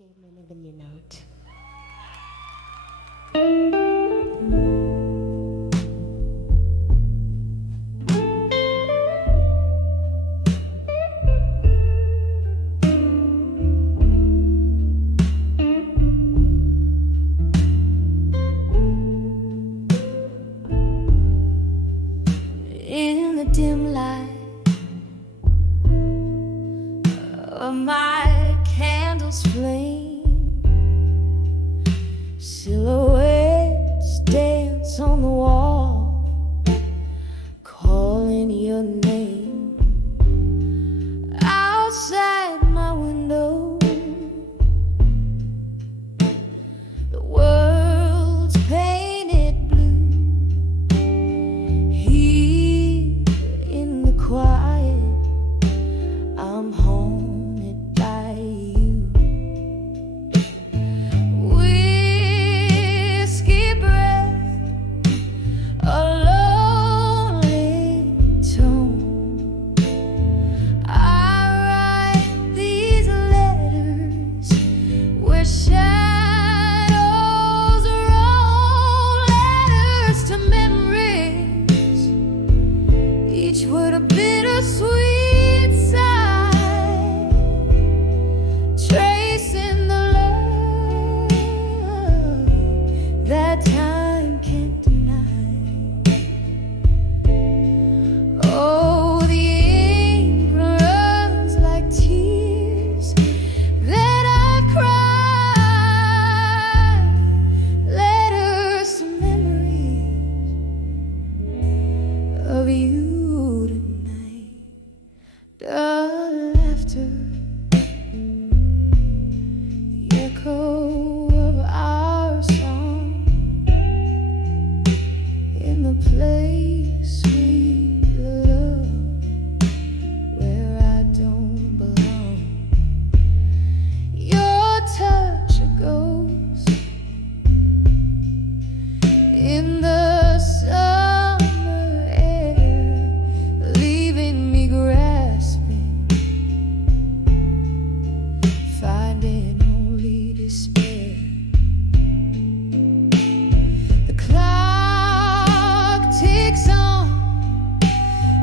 entertainment of a new note. In the dim light of my candle's flame, silhouettes dance on the wall, calling your name. Outside my window, the world's painted blue. Here in the quiet, I'm haunted by you. Whiskey breath, a lonely tone. I write these letters where shadows roll, letters to memories, each word a bittersweet sigh, tracing the love that time can't deny. Oh, the ink runs like tears that I've cried, letters to memories of you tonight. The laughter, the echo of our song, in the place we love, where I don't belong. Your touch, a ghost in the summer air, leaving me grasping, finding only despair. The clock ticks on,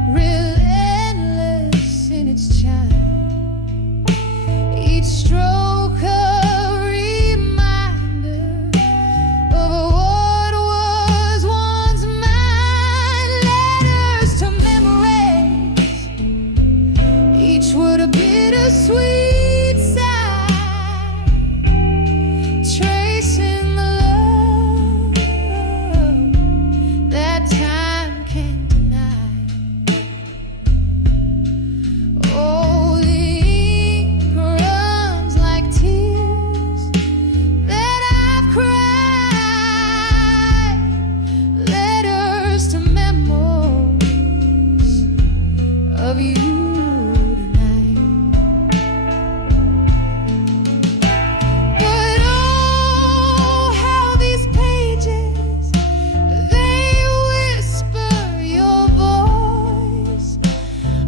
relentless in its chime, each stroke a reminder of what was once mine. Letters to memories, each word a bittersweet sigh, tracing the love that time can't deny. Oh, the ink runs like tears that I've cried, letters to memories of you tonight. But oh, how these pages, they whisper your voice,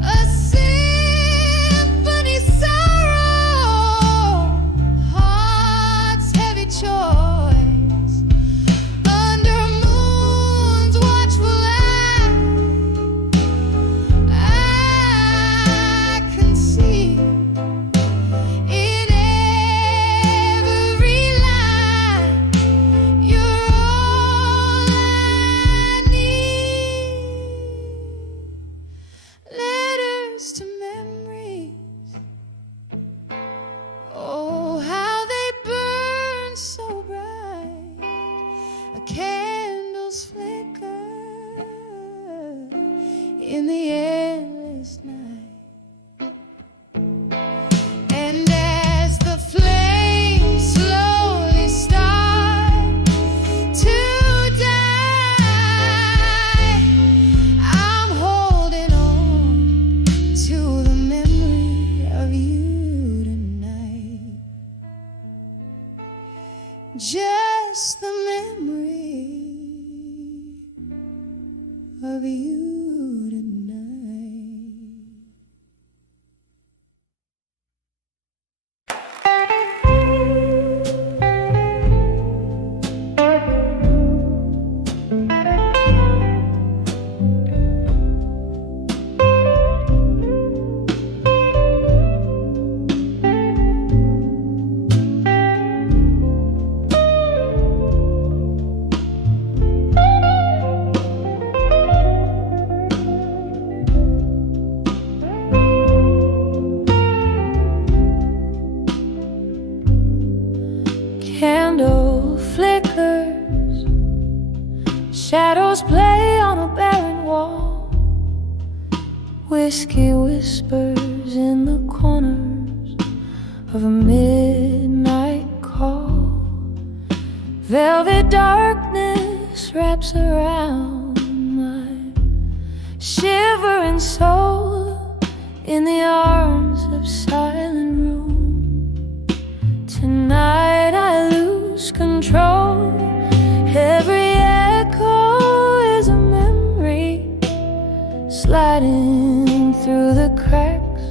a symphony sorrow, heart's heavy choice. Under moon's watchful eye, I can see in every line you're all I need. Letters to memories, oh, how they burn so bright, a candle's flicker in the endless night. And as the flames slowly start to die, I'm holding on to the memory of you tonight. Just the memory of you tonight. lingers. Shadows play on a barren wall. Whiskey whispers in the corners of a midnight call. Velvet darkness wraps around my shivering soul in the arms of silent room. Tonight I lose control. Every echo is a memory sliding through the cracks.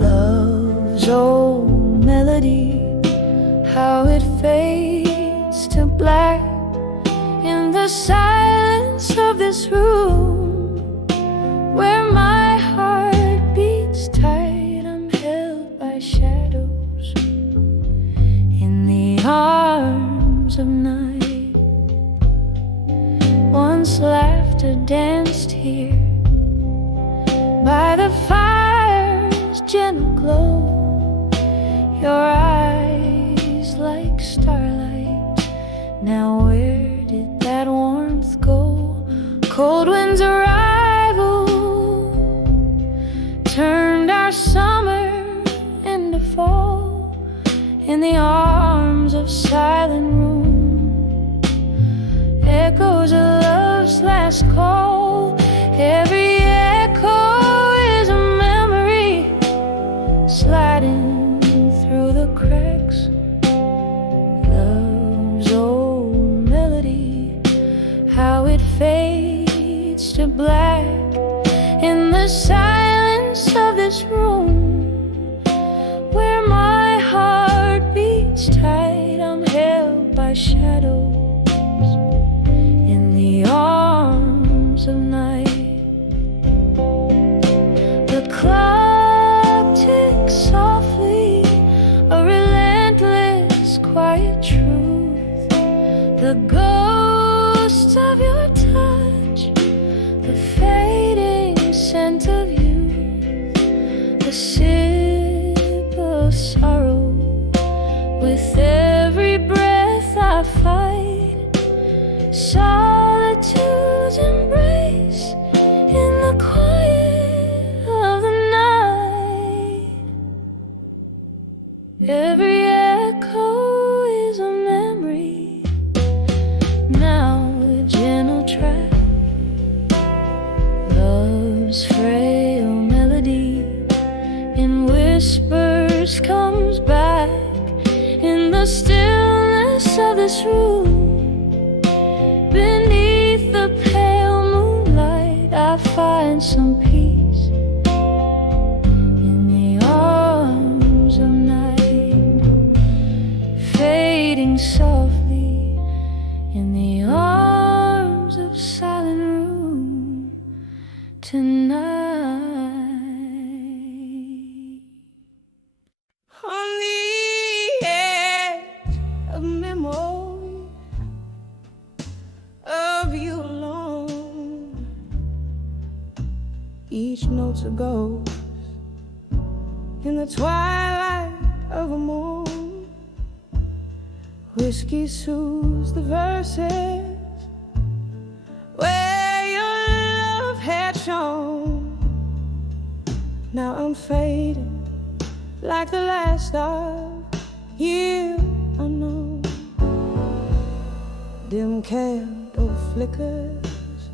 Love's old melody, how it fades to black in the silence of this room, where my heart beats tight. I'm held by shadows in the arms of night. Once laughter danced here by the fire's gentle glow. Your eyes like starlight. Now where did that warmth go? Cold winds arrival turned our summer into fall in the arms of silent room. Echoes of love's last call. Every echo is a memory sliding through the cracks. Love's old melody, how it fades to black in the silence of this room, where my heart beats tight. I'm held by shadows in the arms of night. The clock ticks softly, a relentless quiet truth. The ghost of your touch, the fading scent of youth, the sip of sorrow. With every breath I fight solitude's embrace in the quiet of the night. Every echo is a memory, now a gentle track. Love's frail melody in whispers comes back in the stillness of this room. Beneath the pale moonlight I find some peace in the arms of night, fading softly in the arms of silent room tonight. On the edge of memory of you alone, each note's a ghost in the twilight of a moon. Whiskey soothes the verses where your love had shone. Now I'm fading like the last of you unknown. Dim candle flickers,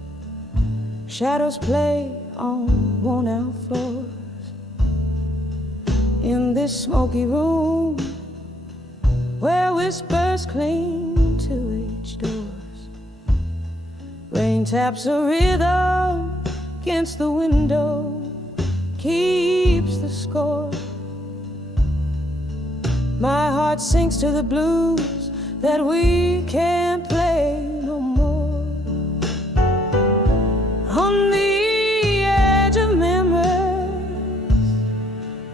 shadows play on worn out floors. In this smoky room where whispers cling to each doors, rain taps a rhythm against the window, keeps the score. My heart sinks to the blues that we can't play no more. On the edge of memories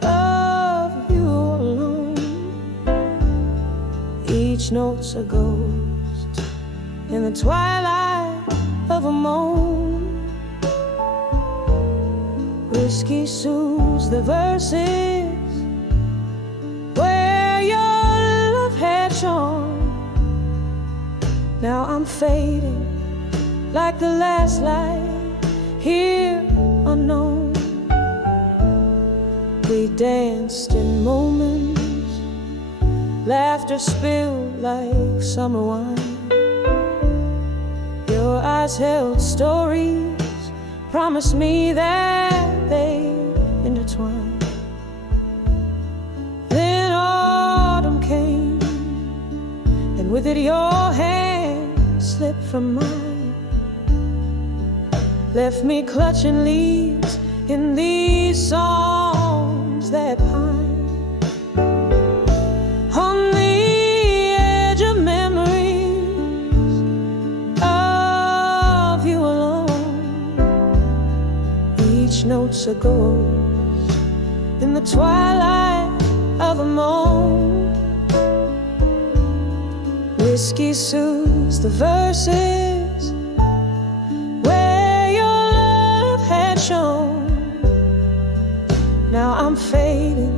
of you alone, each note's a ghost in the twilight of a moan. Whiskey soothes the verses where your love had shone. Now I'm fading like the last light here unknown. We danced in moments, laughter spilled like summer wine. Your eyes held stories, promised me that they intertwine. Then autumn came, and with it your hand slipped from mine, left me clutching leaves in these songs that pine. On the edge of memories of you alone, each note's a ghost in the twilight of a moan. Whiskey soothes the verses where your love had shone. Now I'm fading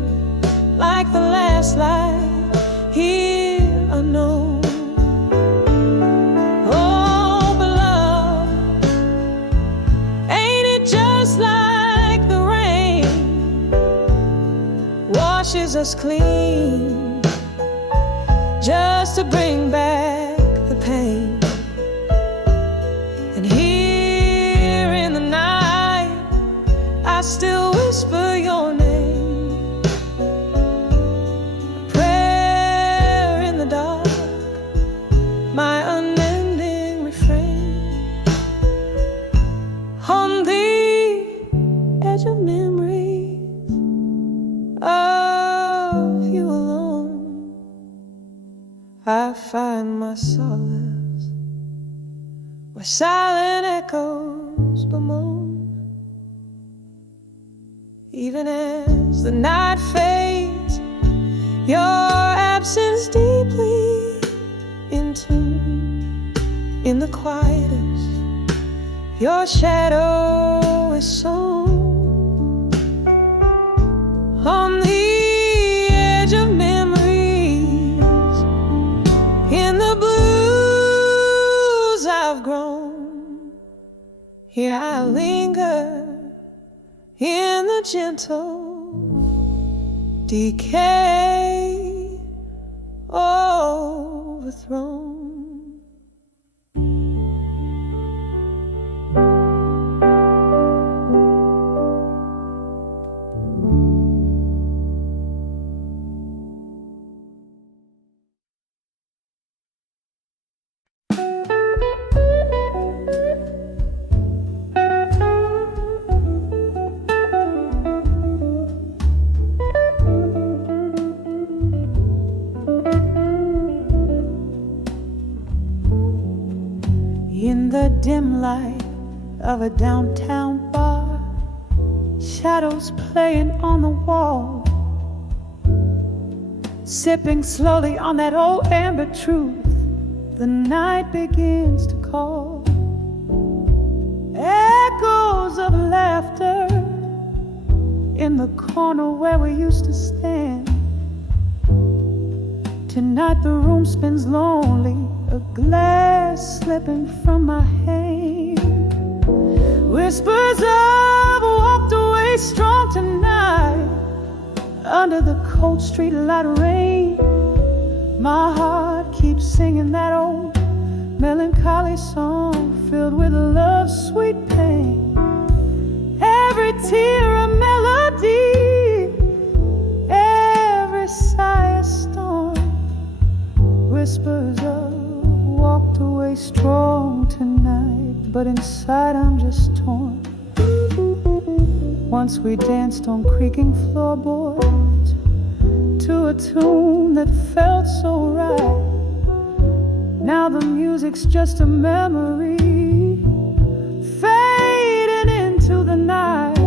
like the last light here unknown. Oh, but love, ain't it just like the rain washes us clean just to bring back the pain? And here in the night I still whisper your name, a prayer in the dark, my unending refrain. On the edge of memories of you alone, I find my solace where silent echoes bemoan. Even as the night fades, your absence deeply in tune. In the quietest, your shadow is sown. On the edge of memories, in the blues I've grown, here I linger in the gentle decay overthrown. In the dim light of a downtown bar, shadows playing on the wall, sipping slowly on that old amber truth, the night begins to call. Echoes of laughter in the corner where we used to stand. Tonight the room spins lonely, a glass slipping from my hand. Whispers of walked away strong tonight under the cold street light rain. My heart keeps singing that old melancholy song filled with love's sweet pain. Every tear a melody, every sigh a storm. Whispers of walked away strong tonight, but inside I'm just torn. Once we danced on creaking floorboards to a tune that felt so right. Now the music's just a memory fading into the night.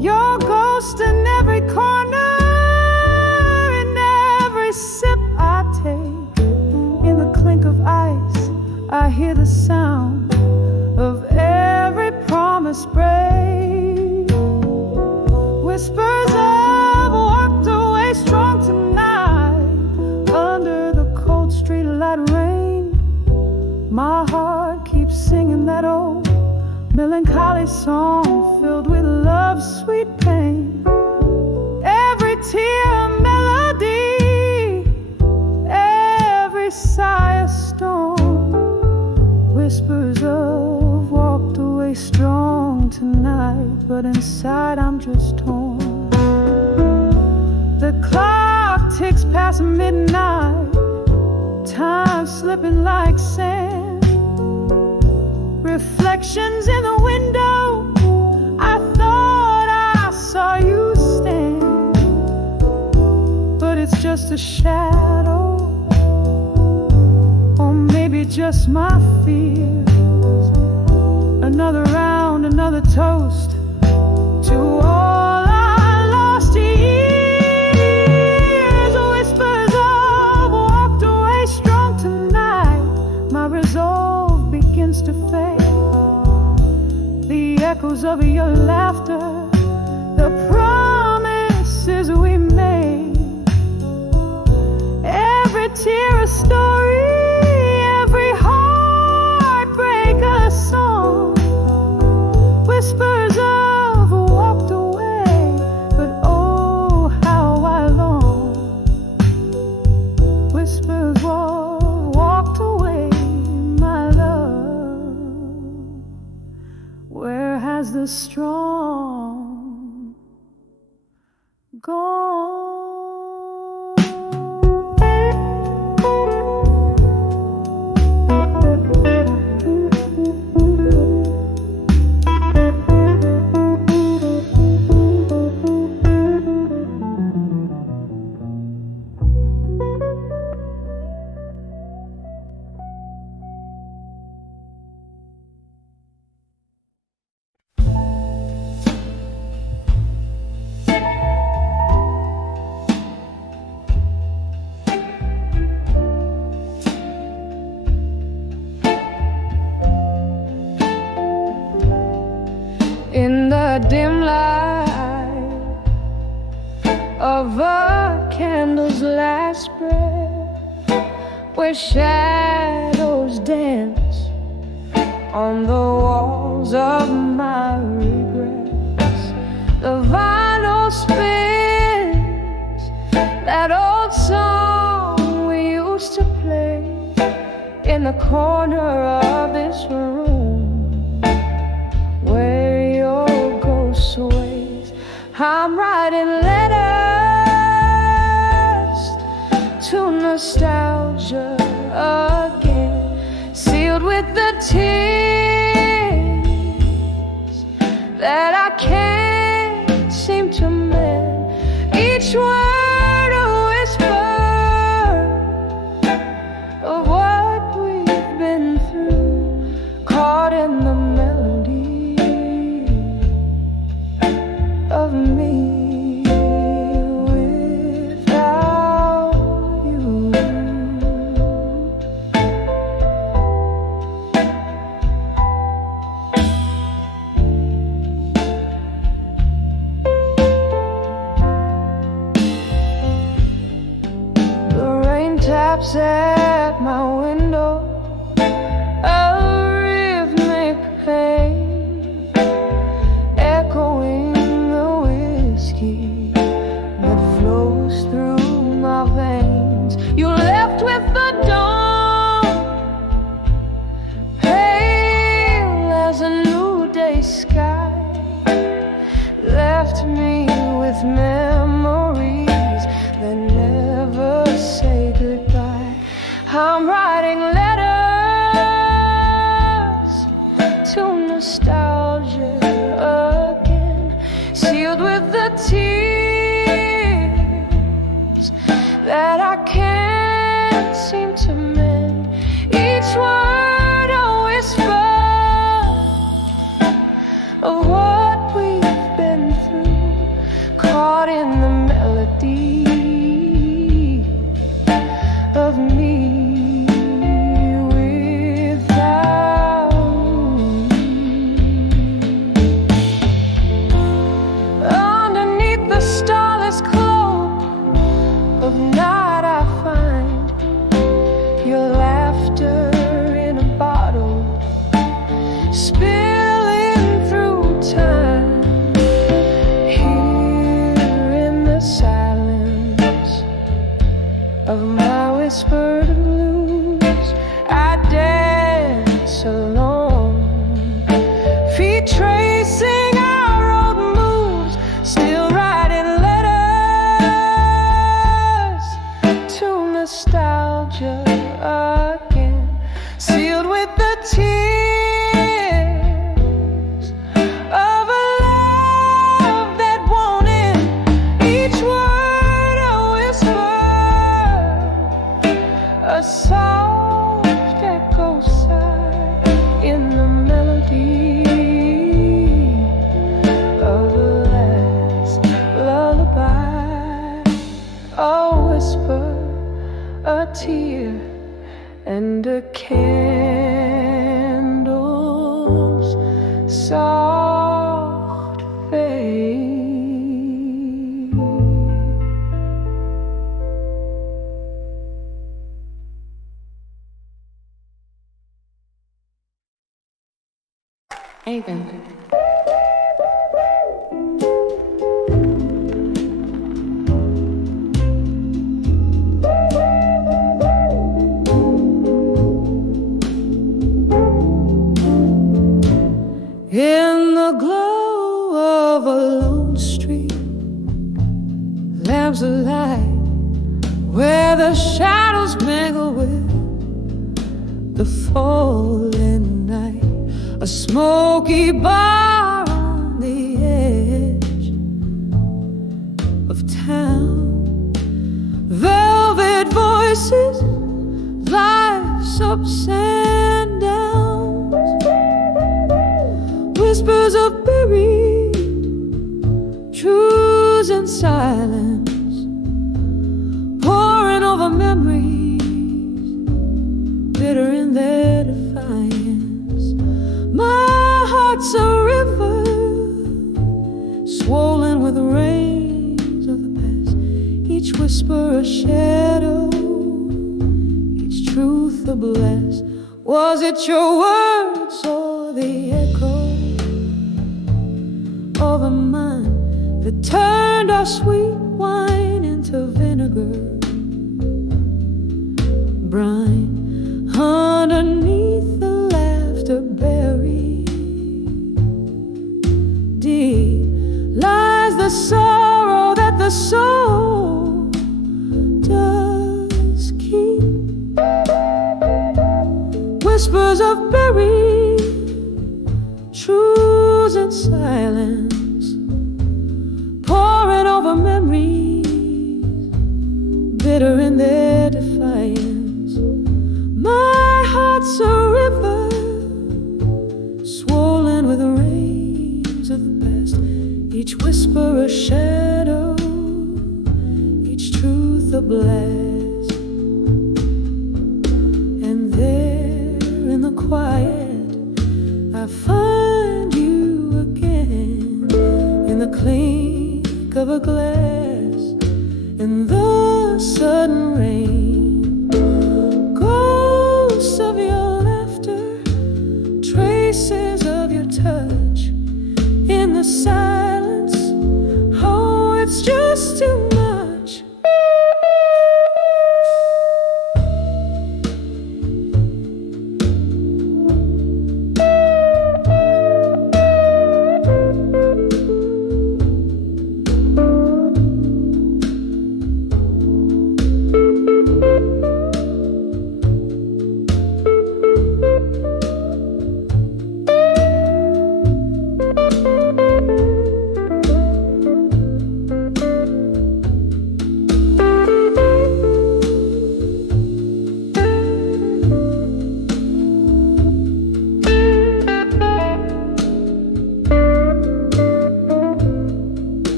Your ghost in every corner, in every sip I take. In the clink of ice, I hear the sound of every promise break. Whispers of walked away strong tonight under the cold street light rain. that old melancholy song filled with love's sweet pain. Every tear a melody, every sigh a storm. Whispers of walked away strong tonight, but inside I'm just torn. The clock ticks past midnight, time slipping like sand. Reflections in the window, I thought I saw you stand, but it's just a shadow, or maybe just my fears. Another round, another toast to all I lost years. Whispers of walked away strong tonight. My resolve begins to fade. The echoes of your laughter, the promises we made. Every tear a story, every heartbreak a song. Whispers of walked away, but oh how I long. Whispers walked away, my love. Where has the strong gone? In the dim light of a candle's last breath, where shadows dance on the walls of my regrets, the vinyl spins that old song we used to play in the corner of this room where your ghost sways. I'm writing letters to nostalgia again, sealed with the tears that I can't seem to mend. Each word a whisper of what we've been through, caught in the melody of me without you. The rain taps at my window, a rhythmic pain, echoing the whiskey that flows through my veins. You left with the dawn, pale as a new day sky, left me with memories that never say goodbye. I'm writing letters to nostalgia again, sealed with the tears that I can't seem to mend. Each word a whisper of what we've been through, caught in the melody of me without you. Underneath the starless cloak of night, I find your laughter in a bottle, of my whispered blues. I dance alone, feet tracing our road moves, still writing letters to nostalgia again, sealed with the tears of a love that won't end. Each word a whisper, a soft echo sigh in the melody of the last lullaby. A whisper, a tear, and a candle's soft fade. Haven. In the glow of a lone street, lamps alight where the shadows mingle with the falling night. A smoky bar on the edge of town, velvet voices, life's ups and downs, whispers of buried truths in silence, pouring over memories, bitter in their defiance. My heart's a river, swollen with rains of the past, each whisper a shadow, each truth a blast. Was it your words or the echo of a mind that turned our sweet wine into vinegar brine? Underneath the laughter buried deep lies the sorrow that the soul does keep. Whispers of buried truths in silence, pouring over memories, bitter in their defiance. My heart's a river, swollen with rains of the past, each whisper a shadow, each truth a blast. And there in the quiet I find you again, in the clink of a glass, in the sudden rain, ghosts of your laughter, traces of your touch in the silence. Oh, it's just too much.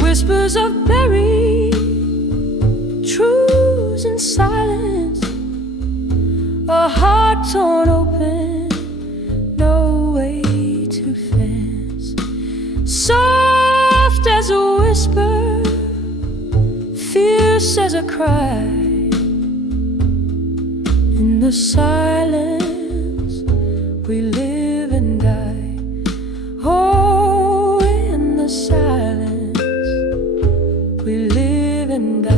Whispers of buried truths in silence, a heart torn open, no way to fence. Soft as a whisper, fierce as a cry, In the silence we live and die. Oh, in the silence we live and die.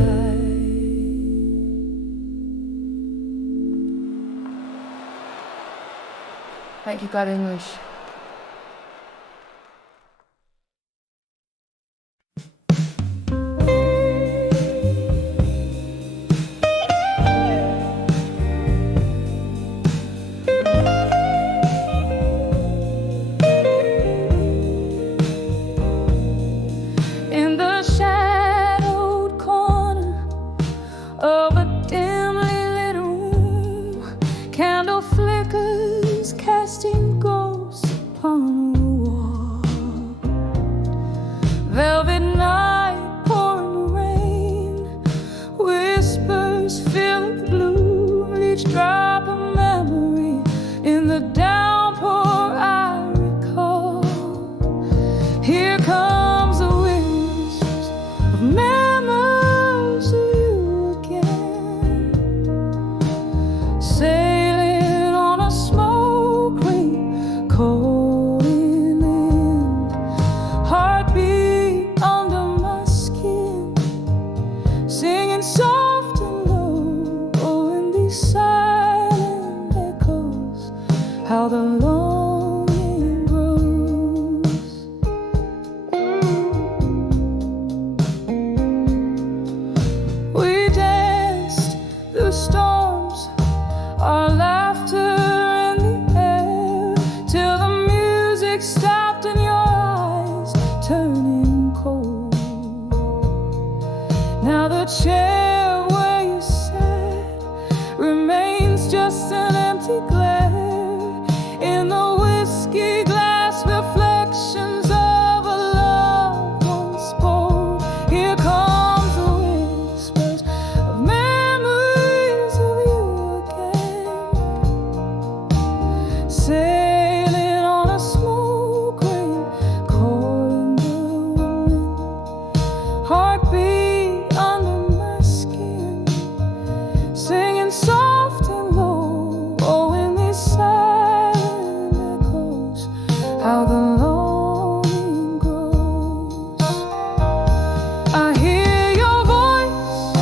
Thank you, God English. In the shadowed corner of a dimly lit room, candle flickers casting ghosts upon the wall. Velvet night pouring rain, whispers fill the gloom. Each drop of memory in the downpour I recall. Here comes the whispers of memories of you again, sailing on a smoke ring, cold in wind. Heartbeat under my skin, singing soft and low. Oh, in these silent echoes, how the longing grows. We danced through storms, our laughter in the air, till the music stopped and your eyes turning cold. Now the chair where you sat remains just an empty glare. In the whiskey glass, reflections of a love once spoke. Here comes the whispers of memories of you again, sailing on a smoke ring, cold in the wind. Heartbeat under my skin, singing soft and low. Oh, in these silent echoes, how the longing grows. I hear your voice,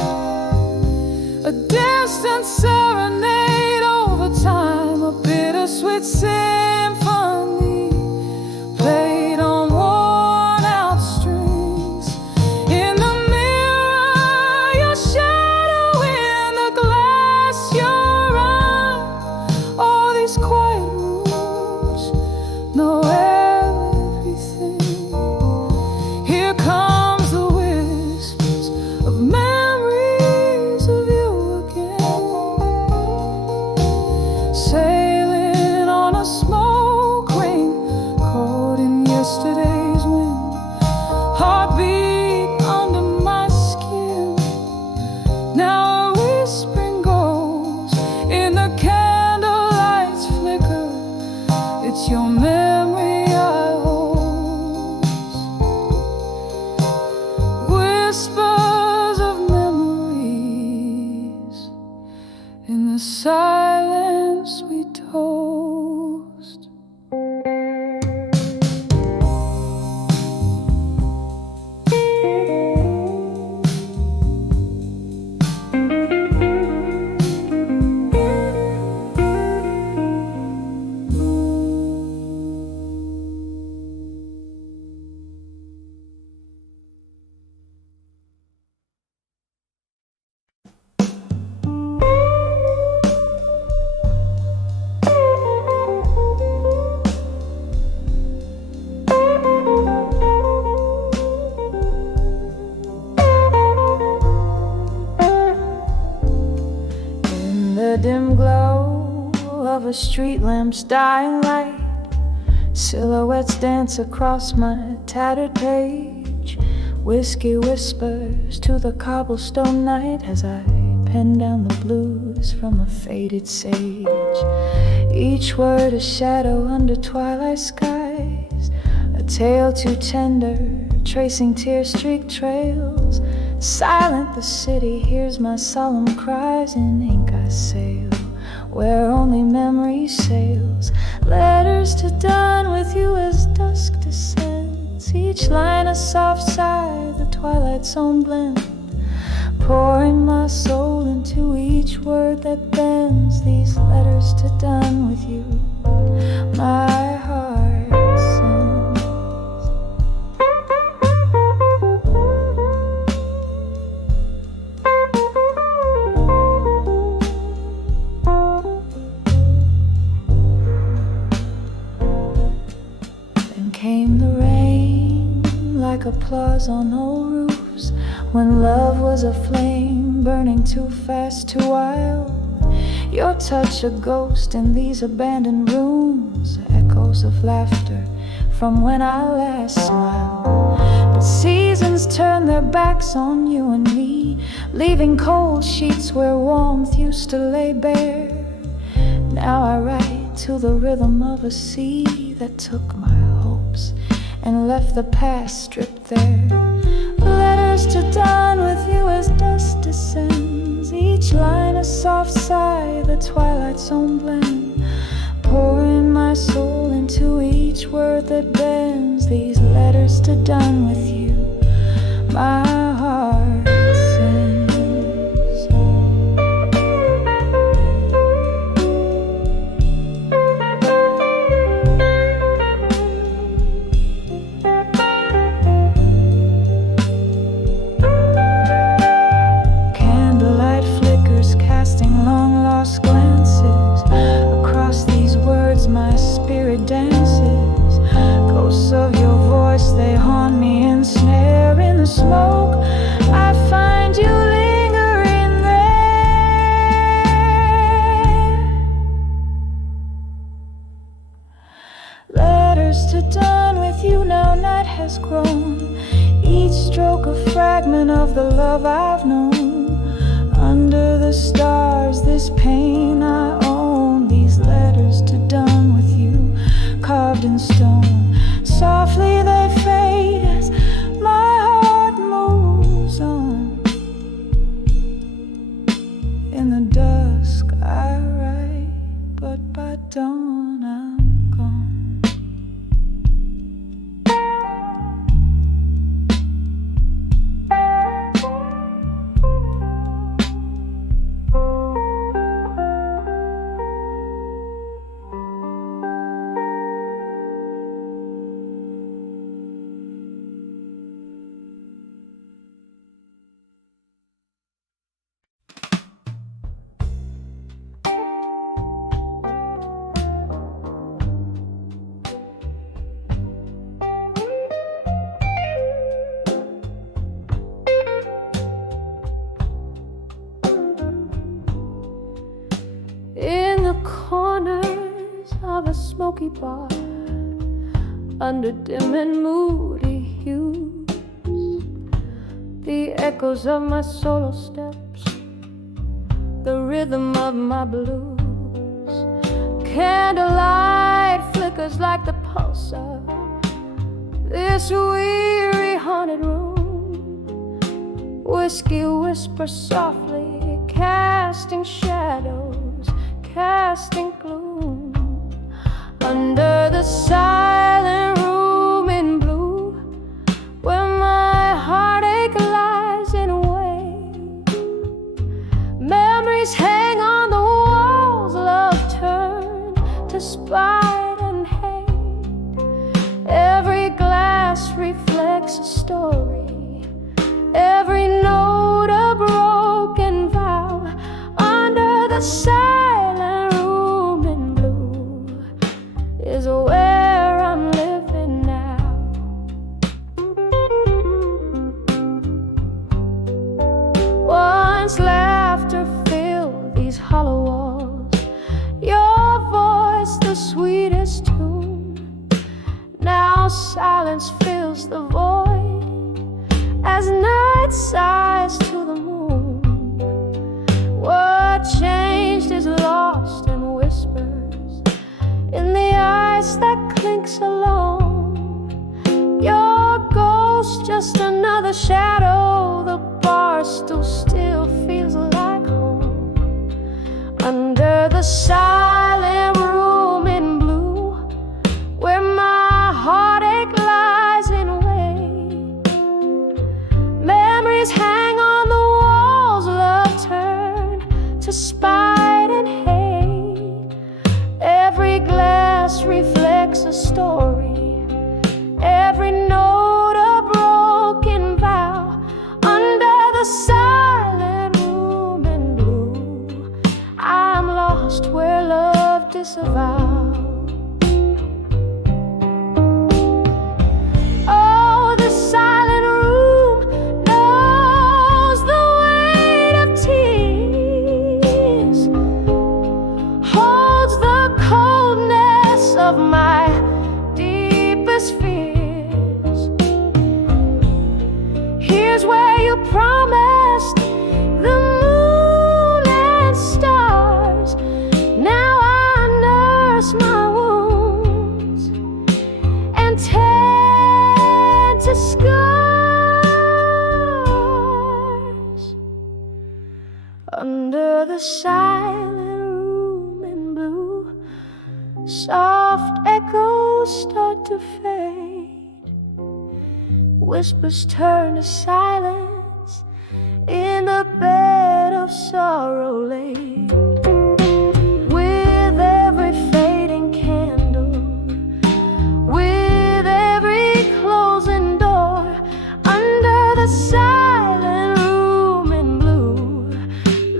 a distant serenade over time, a bittersweet symphony played on worn out strings. In the mirror, your shadow in the glass, your eye. All these quiet rooms know everything. Here comes the whispers of memories of you again, sailing on a smoke ring, caught in yesterday's wind. Heartbeat under my skin, now a whispering goes. In the candlelight's flicker, it's your memory I hold. Whispers of memories, in the silence we toast. In the dim glow of a street lamp's dying light, silhouettes dance across my tattered page. Whiskey whispers to the cobblestone night as I pen down the blues from a faded sage. Each word a shadow under twilight skies, a tale too tender, tracing tear-streaked trails. Silent the city hears my solemn cries, in ink I sail where only memory sails. Letters to dawn with you as dusk descends, each line a soft sigh, the twilight's own blend. Pouring my soul into each word that bends. These letters to dawn with you, my heart sings. Then came the rain, like applause on old roofs, when love was a flame burning too fast, too wild. Your touch a ghost in these abandoned rooms, echoes of laughter from when I last smiled. But seasons turn their backs on you and me, leaving cold sheets where warmth used to lay bare. Now I write to the rhythm of a sea that took my hopes and left the past stripped there. Letters to dawn with you as dusk descends, each line a soft sigh, the twilight's own blend. Pouring my soul into each word that bends. These letters to dawn with you, my heart sings. Candlelight flickers, casting long lost glances across these words. My spirit dances. Ghosts of your voice, they haunt me, ensnare in the smoke. I find you lingering there. Letters to dawn with you, now night has grown, each stroke a fragment of the love I've known. Under the stars, this pain I own. These letters to dawn with you, carved in stone. Softly they fade as my heart moves on. In the dusk I write, but by dawn I'm gone. In the corners of a smoky bar, under dim and moody hues, the echoes of my solo steps, the rhythm of my blues. Candlelight flickers like the pulse of this weary haunted room. Whiskey whispers softly, casting shadows, casting gloom. Under the silent room in blue, where my heartache lies in wait. Memories hang on the walls, love turned to spite and hate. Every glass reflects a story, every note a broken vow. Under the silent room in blue is where I'm living now. Once laughter filled these hollow walls, your voice the sweetest tune. Now silence fills the void as night sighs to the moon. What changed is lost in whispers, in the ice that clinks along. Your ghost just another shadow, the bar stool still feels like home. Under the to spite and hate. Every glass reflects a story, every note a broken vow. Under the silent room in blue, I'm lost where love disavows. Here's where you promised the moon and stars. Now I nurse my wounds and tend to scars. Under the silent room in blue, soft echoes start to fade. Whispers turn to silence in the bed of sorrow laid. With every fading candle, with every closing door, under the silent room in blue,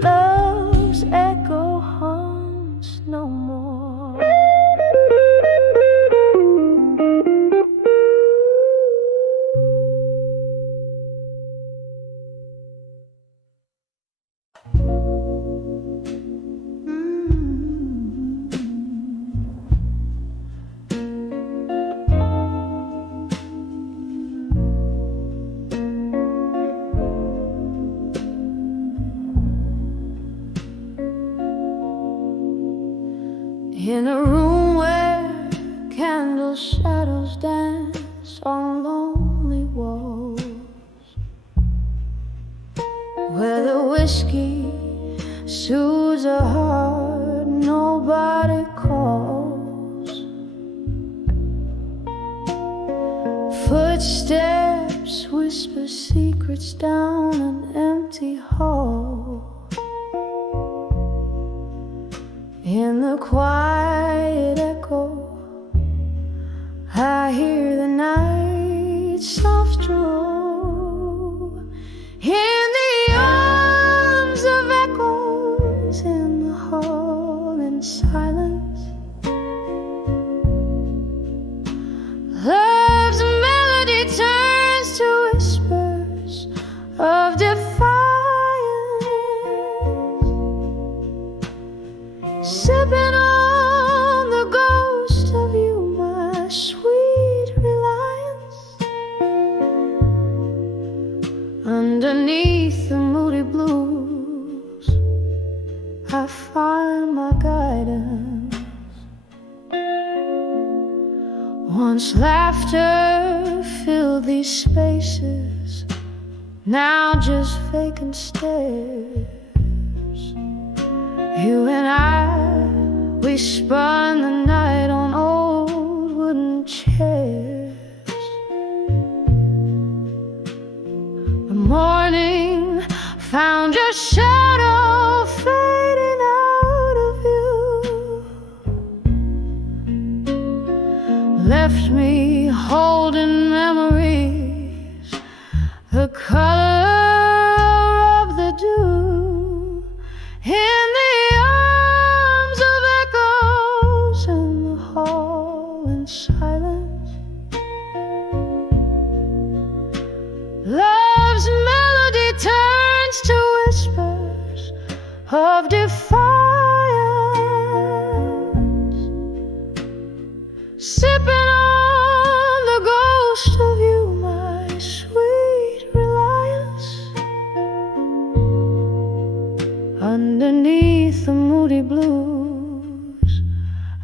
love's echo haunts no more. In a room where candle shadows dance on lonely walls, where the whiskey soothes a heart nobody calls. Footsteps whisper secrets down an empty hall. In the quiet echo, I hear the night soft draw. In the arms of echoes, in the hall in silence, love's melody turns to whispers of defiance. Sipping on the ghost of you, my sweet reliance. Underneath the moody blues, I find my guidance. Once laughter filled these spaces, now just vacant stares. You and I, we spun the night on old wooden chairs. The morning found your shadow fading out of view, left me holding memories, the color of the dew. In the arms of echoes, in the hall in silence, love's melody turns to whispers of defiance. Sipping on the ghost of you, my sweet reliance. Underneath the moody blues,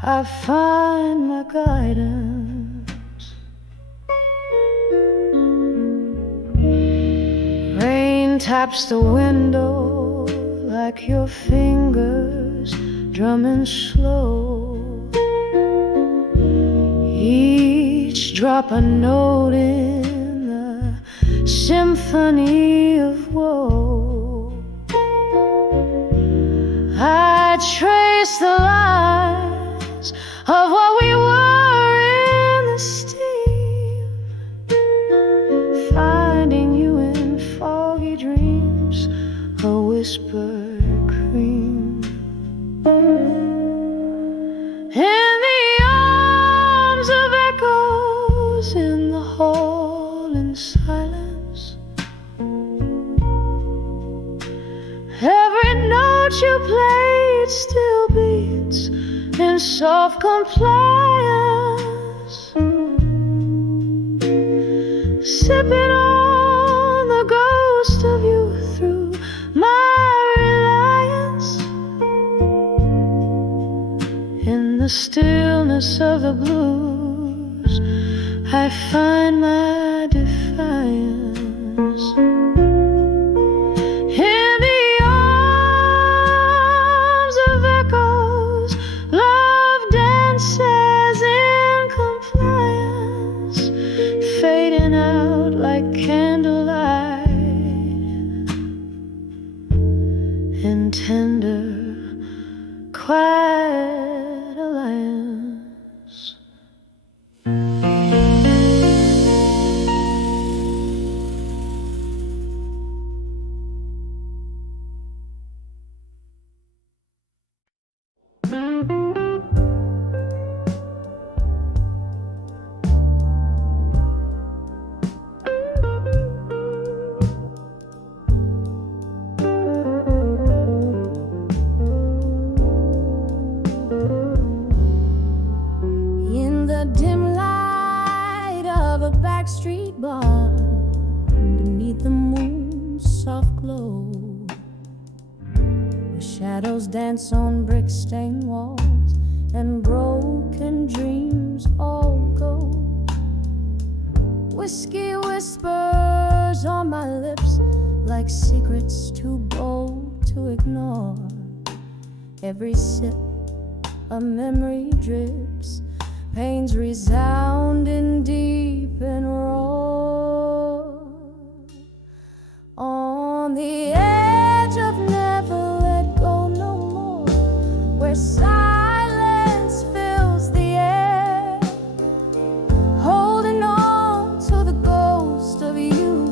I find my guidance. Rain taps the window like your fingers drumming slow. Each drop a note in the symphony of woe. trace the lines of what we were in the steam, finding you in foggy dreams, a whispered cream. In the arms of echoes, in the hall in silence, every note you played still beats in soft compliance, sipping on the ghost of you through my reliance. In the stillness of the blues, I find my defiance. In the arms of echoes, love dances in compliance, fading out like candlelight in tender, quiet alliance. In the dim light of a backstreet bar, beneath the moon's soft glow, the shadows dance on brick-stained walls, and broken dreams all go. Whiskey whispers on my lips like secrets too bold to ignore. Every sip a memory drips, pains resounding deep and raw. On the edge of never let go no more, where silence fills the air, holding on to the ghost of you,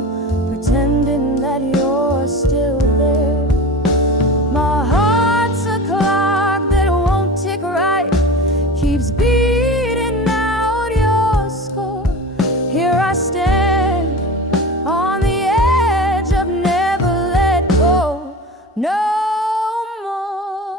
pretending that you're still there. My heart's a clock that won't tick right, keeps beating out your score. Here I stand on the edge of never let go no more.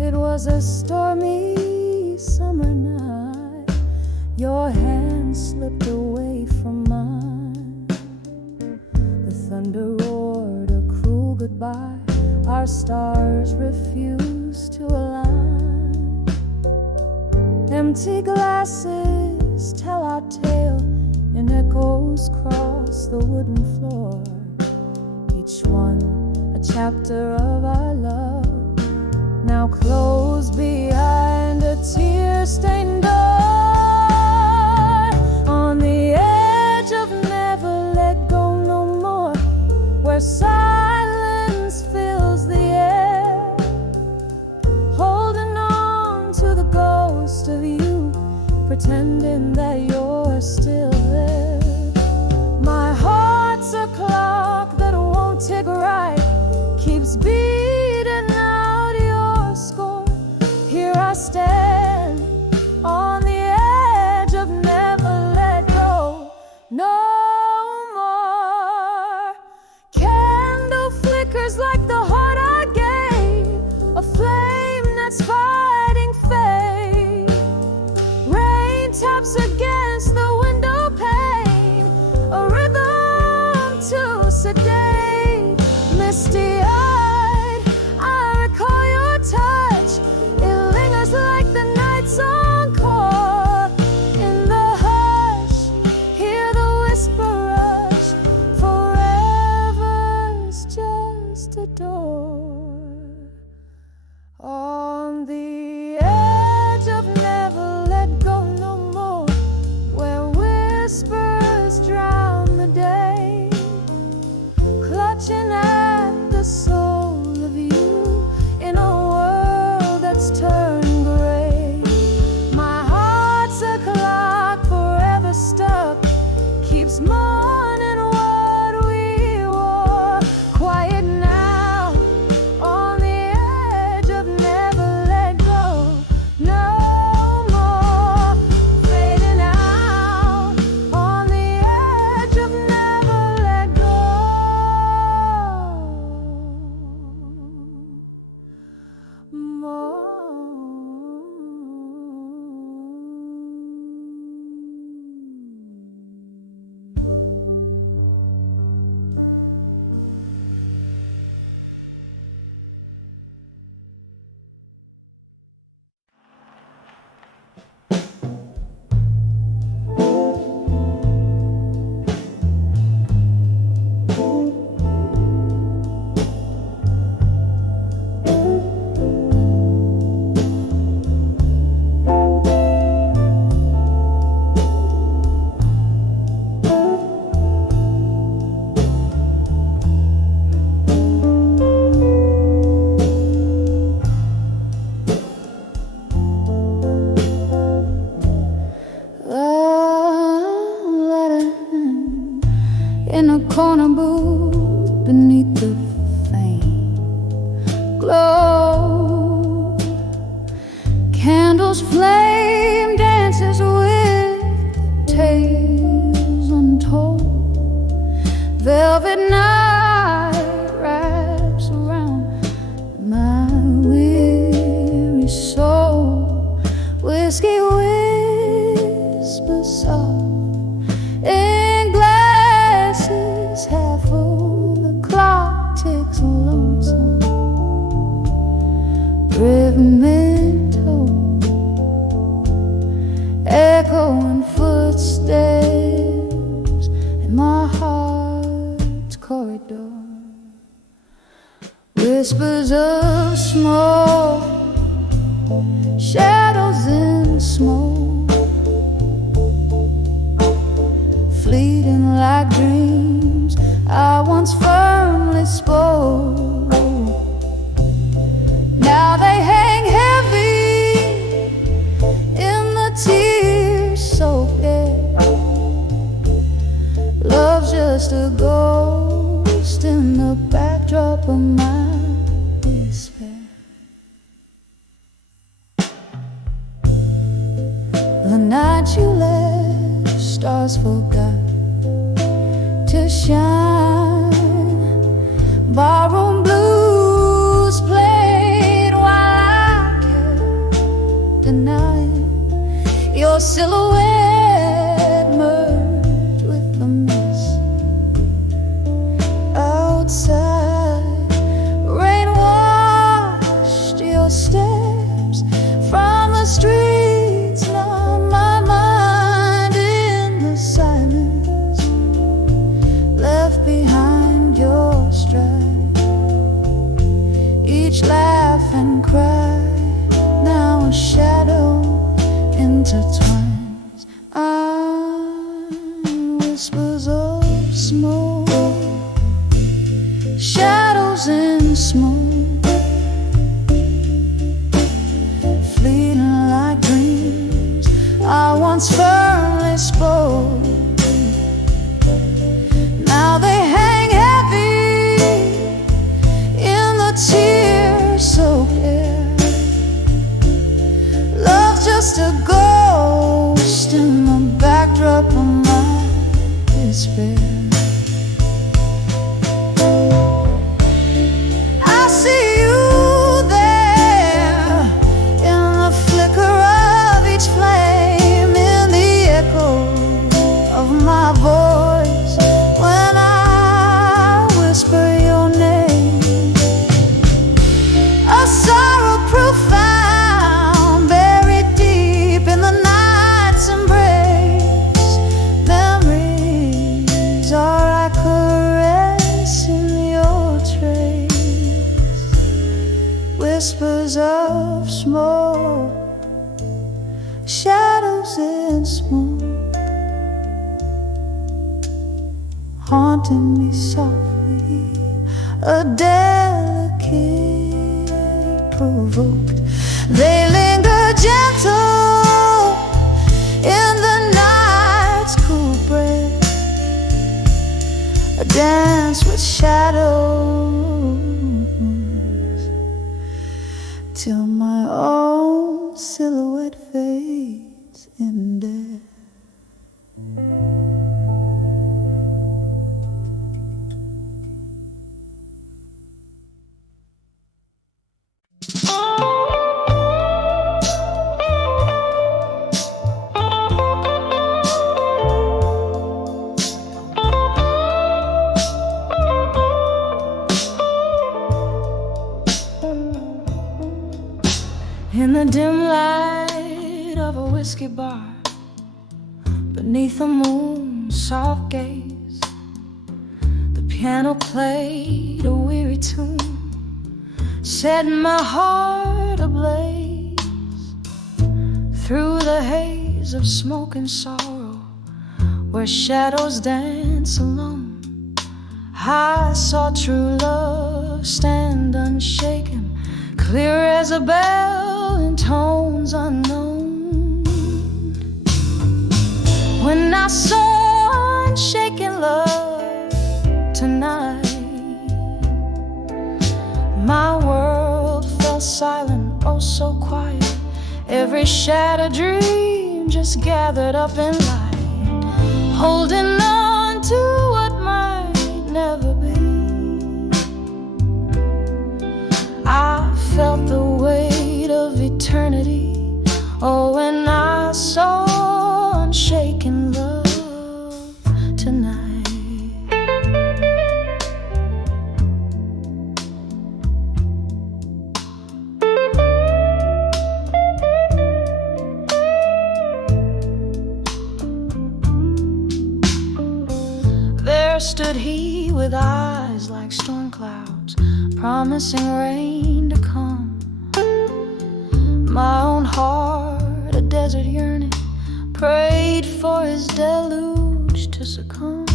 It was a stormy summer night, your hand slipped away from mine. The thunder roared a cruel goodbye, our stars refused to align. Empty glasses tell our tale, and echoes cross the wooden floor, each one a chapter of our love, now closed behind a tear-stained door. On the edge of never let go no more, where silence fills the air, holding on to the ghost of you, pretending that you're still there. My heart's a clock that won't tick right, keeps beating out your score. Here I stand on the in a corner booth beneath the faint glow. Candles flame, dances with tales untold. Velvet night wraps around my weary soul. Whiskey whispers soft in glasses half full. The clock ticks lonesome, rhythmical, echoing footsteps in my heart's corridor. Whispers of smoke, shadows in smoke, fleeting like dreams I once firmly spoke. Now they hang heavy in the tear-soaked air. Love's just a ghost in the backdrop of my despair. The night you left, stars forgot to shine. Barroom blues played while I kept denying. Your silhouette merged with the mist outside. Rain washed your steps from the streets. Now my mind in the silence, left behind your stride. Each laugh and cry, now a shadow intertwines. Whispers of smoke, shadows in smoke, fleeting like dreams I once firmly spoke. Now they hang heavy in the tear-soaked air. Love's just a ghost in the backdrop of my despair. I see you there in the flicker of each flame, in the echo of my voice when I whisper your name. A sorrow profound, buried deep in the night's embrace. Memories are like caress in your trace. Whispers of smoke, shadows in smoke, haunting me softly, a delicate provoked. They linger gentle in the night's cool breath, a dance with shadows till my own silhouette fades in death. In the dim light of a whiskey bar, beneath the moon's soft gaze, the piano played a weary tune, setting my heart ablaze. Through the haze of smoke and sorrow, where shadows dance alone, I saw true love stand unshaken, clear as a bell in tones unknown. When I saw unshaken love silent, oh so quiet. Every shattered dream just gathered up in light, holding on to what might never be. I felt the weight of eternity, oh, when I saw unshaken love tonight. There stood he with eyes like storm clouds, promising rain to come. My own heart, a desert yearning, prayed for his deluge to succumb.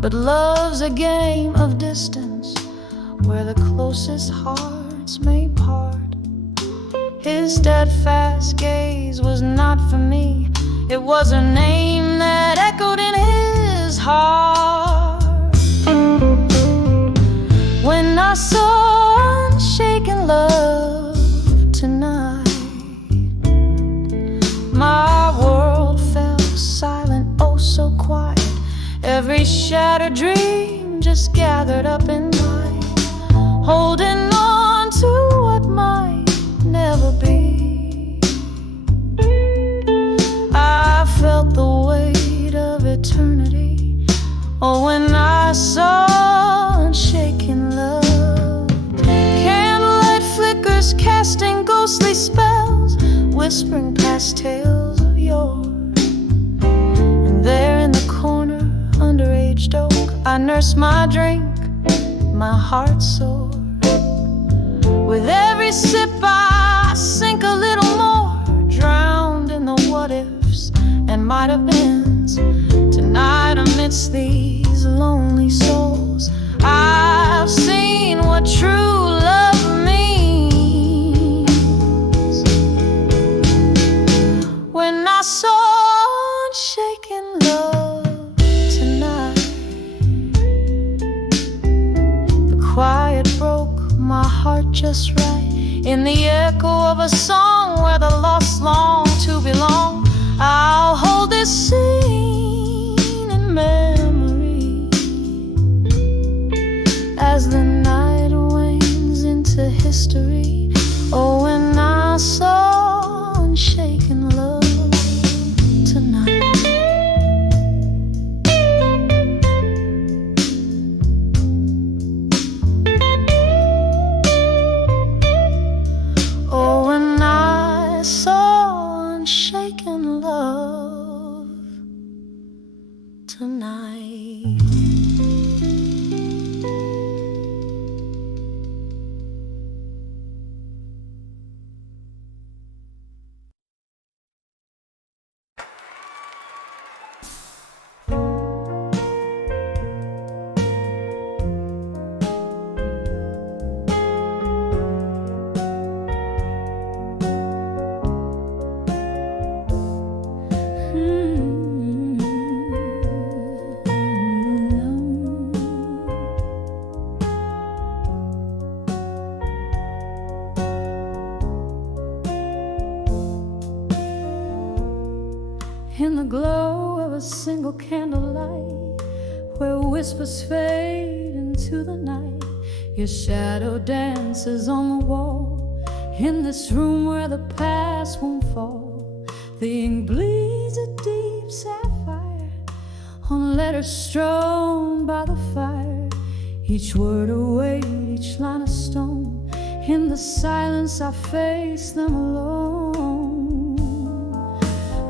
But love's a game of distance, where the closest hearts may part. His steadfast gaze was not for me, it was a name that echoed in his heart. When I saw unshaken love tonight, my world fell silent, oh so quiet. Every shattered dream just gathered up in light, holding on to what might never be. I felt the weight of eternity, oh, when I saw unshaken love. Candlelight flickers casting ghostly spells, whispering past tales of yore. And there in the corner, under aged oak, I nurse my drink, my heart sore. With every sip I sink a little more, drowned in the what-ifs and might-have-beens. Tonight amidst these lonely souls, I've seen what true love means. When I saw unshaken love tonight, the quiet broke my heart just right, in the echo of a song where the lost long to belong. I'll hold this scene in memory as the night wanes into history. Oh, when I saw unshaken love tonight. Oh, when I saw unshaken love tonight. In the glow of a single candlelight, where whispers fade into the night, your shadow dances on the wall. In this room where the past won't fall, the ink bleeds a deep sapphire on letters strewn by the fire. Each word a weight, each line a stone. In the silence I face them alone.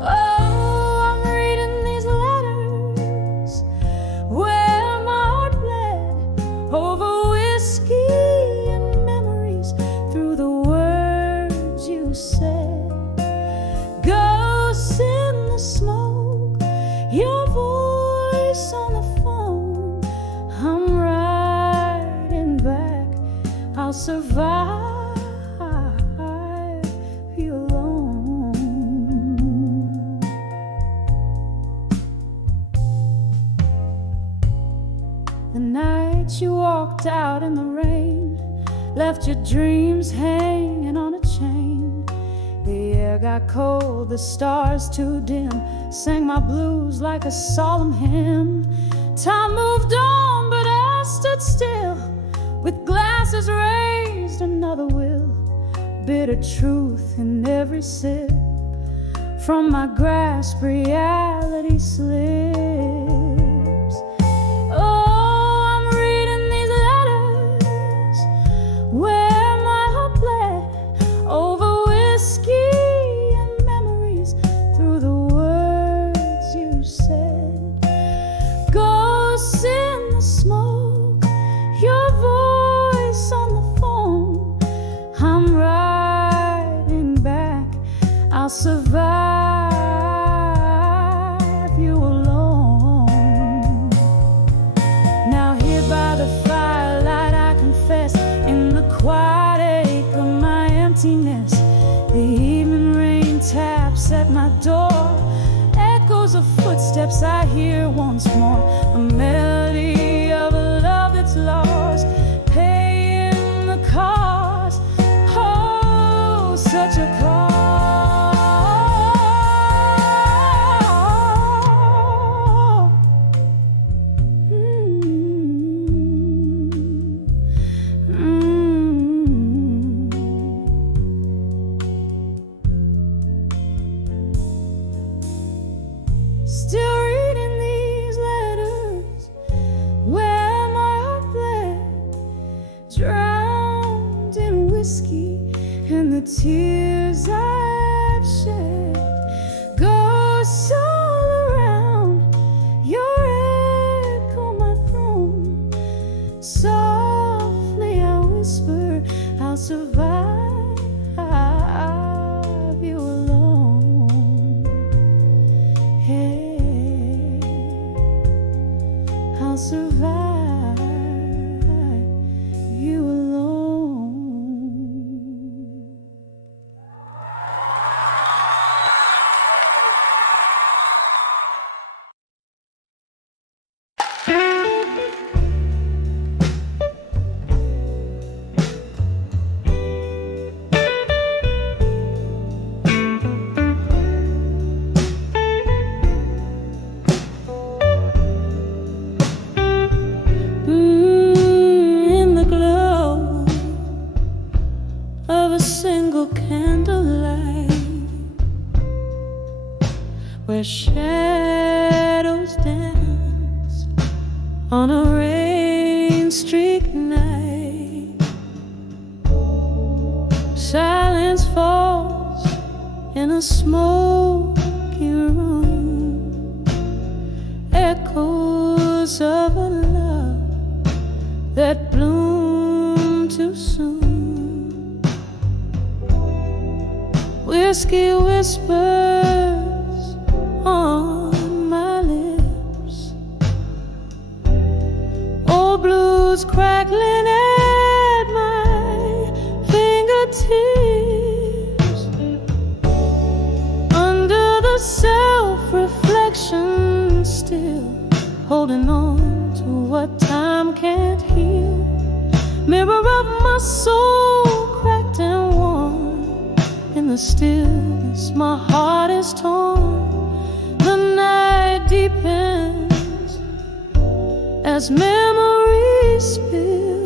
Oh, I'm reading these letters where my heart bled over whiskey and memories, through the words you said. Ghosts in the smoke, your voice on the phone. I'm writing back, I'll survive you alone. The night you walked out in the rain, left your dreams hanging on a chain. The air got cold, the stars too dim, sang my blues like a solemn hymn. Time moved on, but I stood still, with glasses raised, another will. Bitter truth in every sip, from my grasp reality slips. Oh, I'm reading these letters where my heart bled over whiskey and memories through the words you said. Ghosts in the smoke, your voice on the phone. I'm writing back, I'll survive you alone. Now here by the firelight I confess, in the quiet ache of my emptiness, the evening rain taps at my door. Echoes of footsteps I hear once more, a melody of a love that's lost, paying the cost. Oh, such a cost. Still reading these letters where my heart bled, drowned in whiskey and the tears I've shed. Ghosts all around, your echo my throne. Softly I whisper, I'll survive you alone. Hey, I'll survive you alone. In the glow of a single candlelight, where shadows dance on a rain-streaked night, silence falls in a smoky room, echoes of a love that bloomed too soon. Whiskey whispers on my lips, old blues crackling at my fingertips. Under the self-reflection, still holding on to what time can't heal. Mirror of my soul, cracked and worn. In the stillness, my heart is torn. The night deepens as memories spill,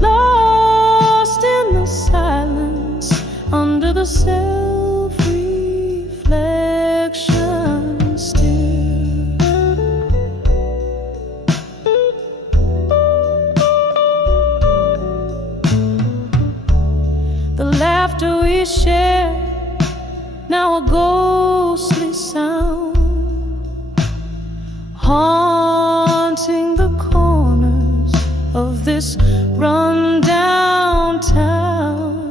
lost in the silence under the self-reflection still. The laughter we shared, now a ghostly sound, haunting the corners of this run-down town.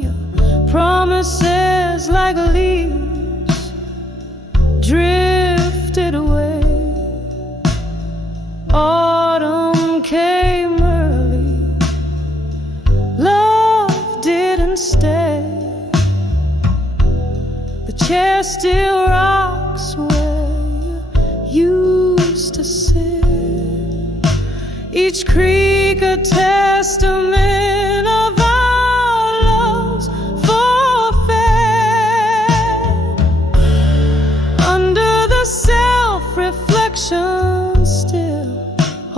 Your promises like leaves drifted away. Autumn came early, love didn't stay. The chair still rocks where you used to sit, each creak a testament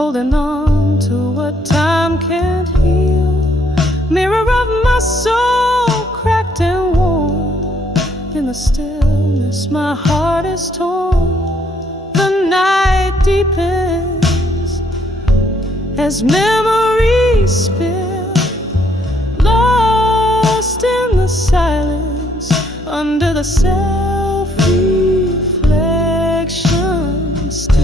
holding on to what time can't heal. Mirror of my soul, cracked and worn. In the stillness, my heart is torn. The night deepens as memories spill, lost in the silence under the self-reflection still.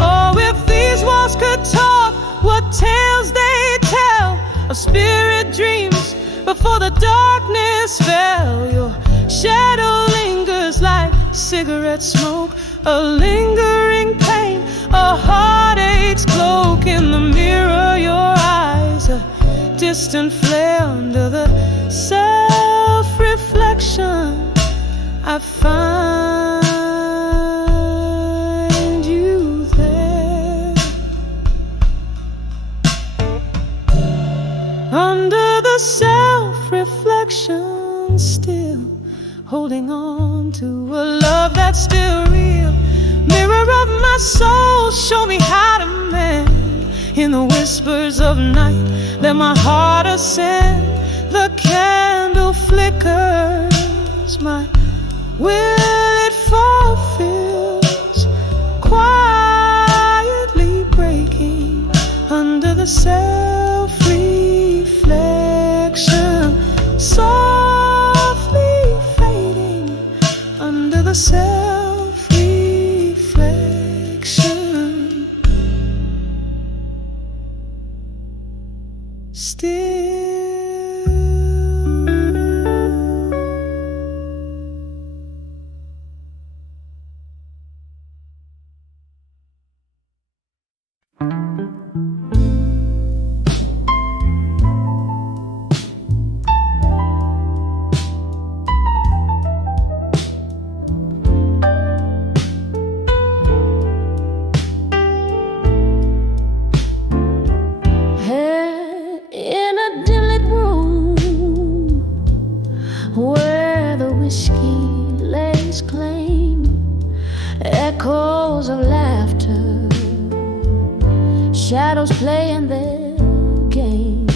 Oh, if these walls could talk, what tales they tell of spirit dreams before the darkness fell. Your shadow lingers like cigarette smoke, a lingering pain, a heartache's cloak. In the mirror, your eyes, a distant flare under the self-reflection. I find you there, under the self-reflection, still holding on to a love that's still real. Mirror of my soul, show me how to mend. In the whispers of night, let my heart ascend. The candle flickers, my will it fulfills, quietly breaking under the self-reflection, softly fading under the self-reflection. Still echoes of laughter, shadows playing their game.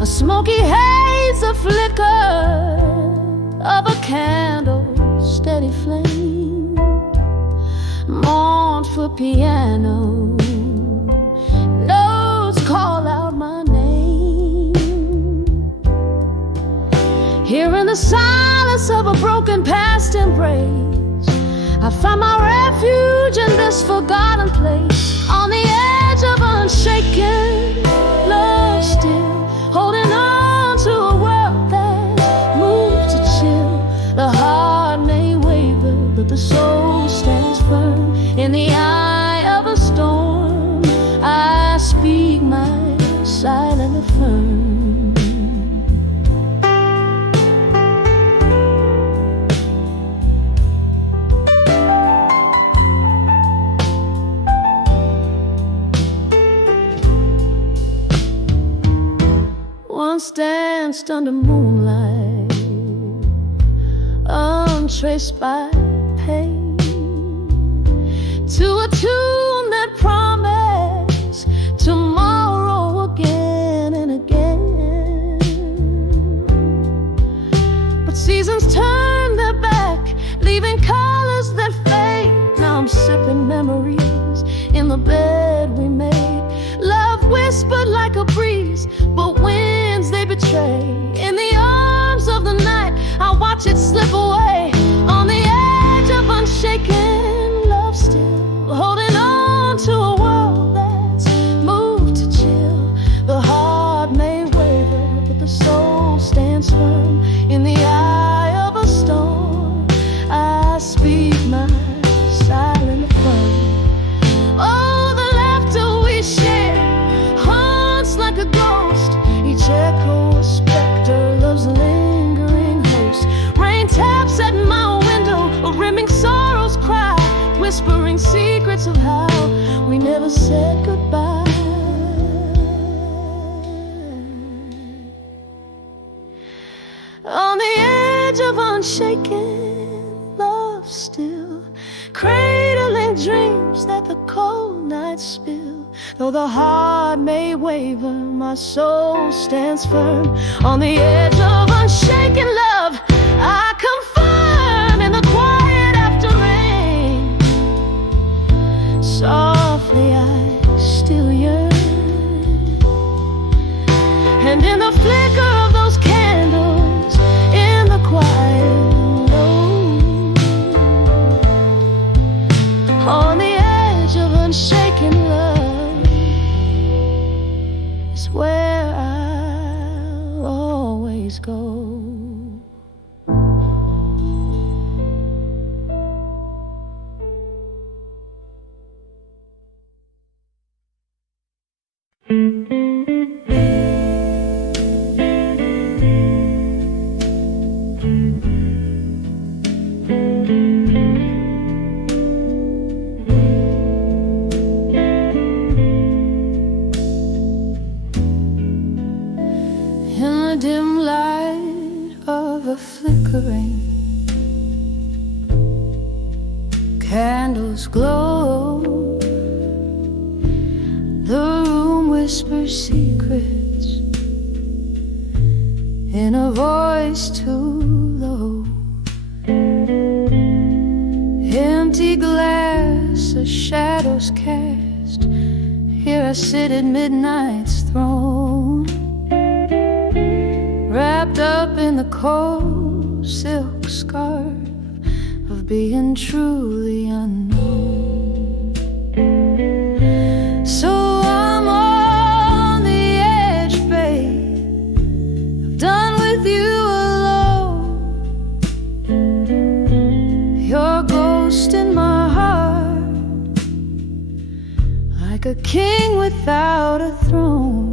A smoky haze, a flicker of a candle, steady flame, mournful piano, notes call out my name. Here in the silence of a broken past embrace, I find my refuge in this forgotten place. On the edge of unshaken love, still holding on to a world that moves to chill. The heart may waver, but the soul stands firm. In the eye of a storm, I speak my silent affirm. Once danced under moonlight, untraced by pain, to a tune that promised tomorrow again and again. But seasons turn their back, leaving colors that fade. Now I'm sipping memories in the bed we made. Love whispered like a breeze, but winds they betray. In the arms of the night, I watch it slip away. On the edge of unshaken love, still holding on to a world that's moved to chill. The heart may waver, but the soul stands firm. In the eye of a storm, I speak my silent affirm. Oh, the laughter we share haunts like a ghost. Each echo a specter, love's lingering host. Rain taps at my window, a rimming sorrow's cry, whispering secrets of how we never said goodbye. On the edge of unshaken love, still cradling dreams that the cold nights spill. Though the heart may waver, my soul stands firm. On the edge of unshaken love, I confirm in the quiet after rain. Softly I still yearn, and in the flicker of those candles, in the quiet on the edge of unshaken love is where I'll always go. Dim light of a flickering, candles glow. The room whispers secrets in a voice too low. Empty glass, a shadow's cast. Here I sit at midnight's throne, wrapped up in the cold silk scarf of being truly unknown. So I'm on the edge, babe. I've done with you alone. Your ghost in my heart, like a king without a throne.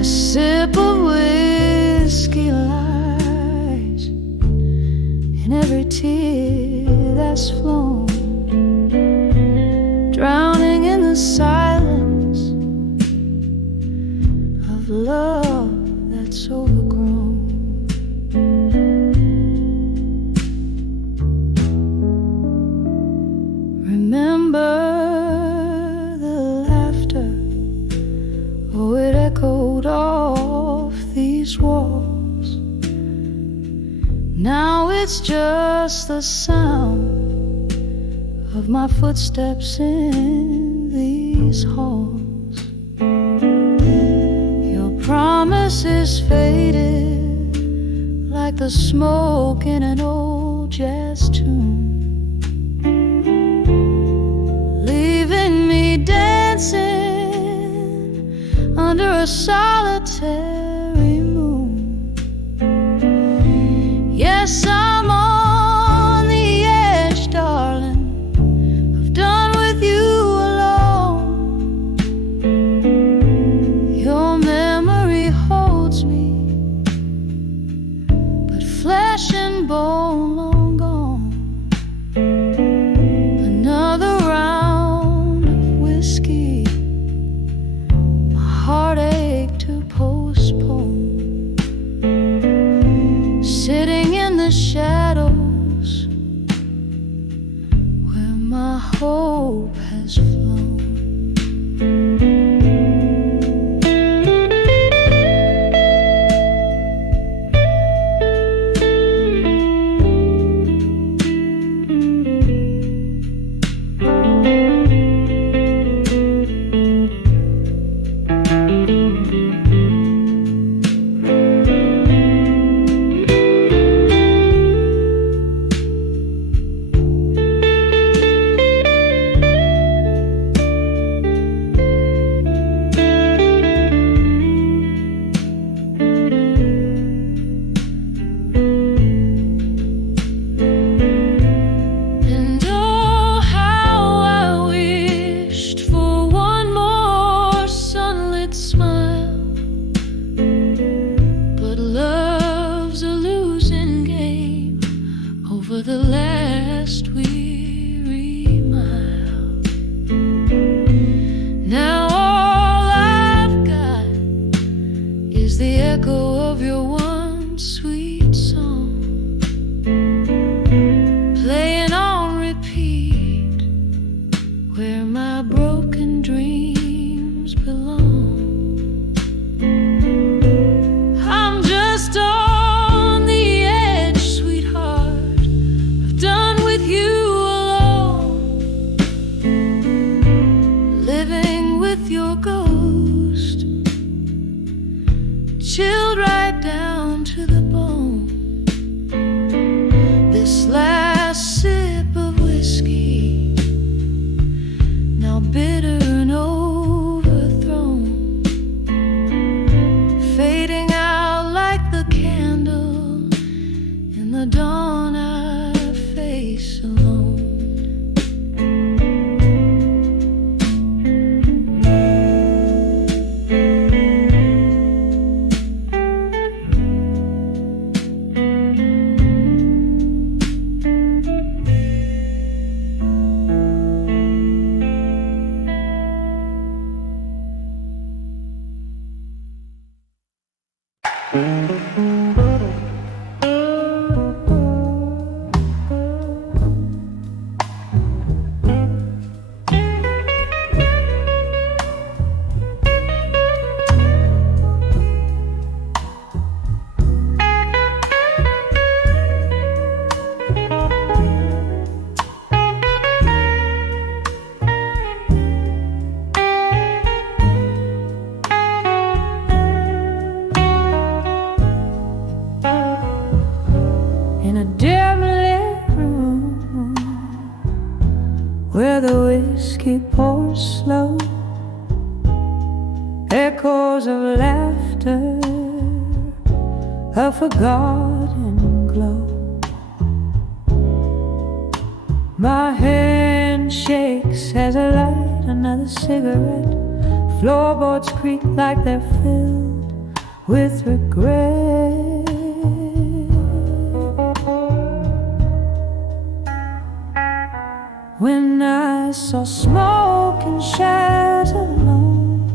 A sip of whiskey lies in every tear that's flown, drowning in the silence of love that's overgrown. Remember the laughter, oh, it echoed off these walls. Now it's just the sound of my footsteps in these halls. Your promise is faded like the smoke in an old jazz tune, leaving me dancing under a solitary moon. Yes, I'm on the edge, darling. I've done with you alone. Your memory holds me, but flesh and bone long gone. Another round of whiskey, heartache to postpone, sitting in the shadows where my hope has flown. Playing in a dim lit room where the whiskey pours slow, echoes of laughter, a forgotten glow. My hand shakes as I light another cigarette. Floorboards creak like they're filled with regret. When I saw smoke and shadows alone,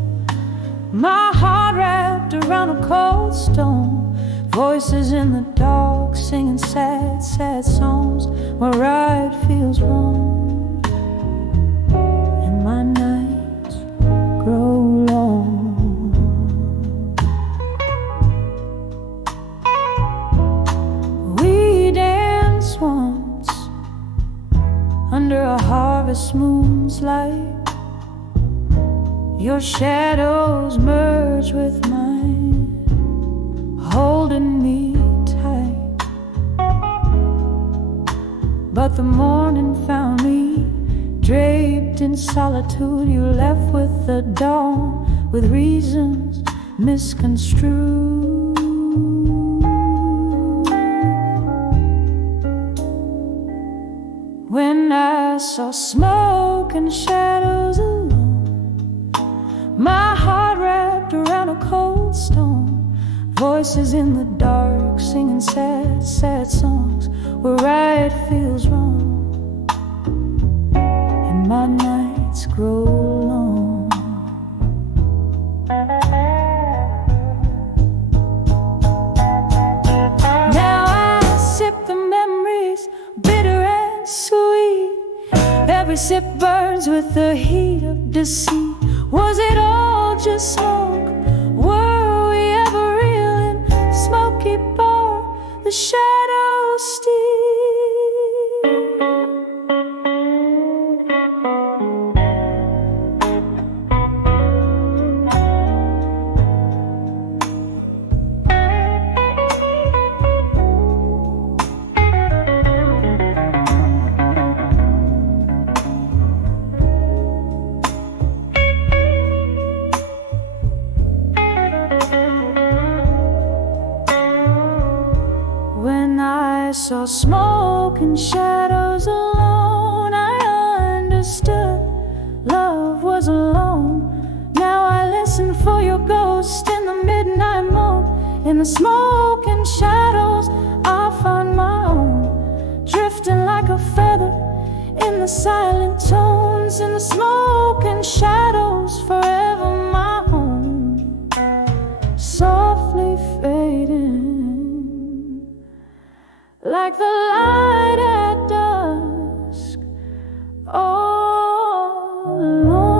my heart wrapped around a cold stone. Voices in the dark singing sad, sad songs where right feels wrong, and my nights grow long. We danced once under a harvest moon's light. Your shadows merge with mine, holding me tight. But the morning found me draped in solitude. You left with the dawn, with reasons misconstrued. When I saw smoke and shadows alone, my heart wrapped around a cold stone. Voices in the dark singing sad, sad songs where right feels wrong, and my nights grow long. Now I sip the memories, bitter and sweet. Every sip burns with the heat of deceit. Was it all just smoke? Were we ever real in the smoky bar? The shadows steal. Saw smoke and shadows alone, I understood love was alone. Now I listen for your ghost in the midnight moon. In the smoke and shadows I find my own, drifting like a feather in the silent tones. In the smoke and shadows forever my home, softly fading like the light at dusk, all alone.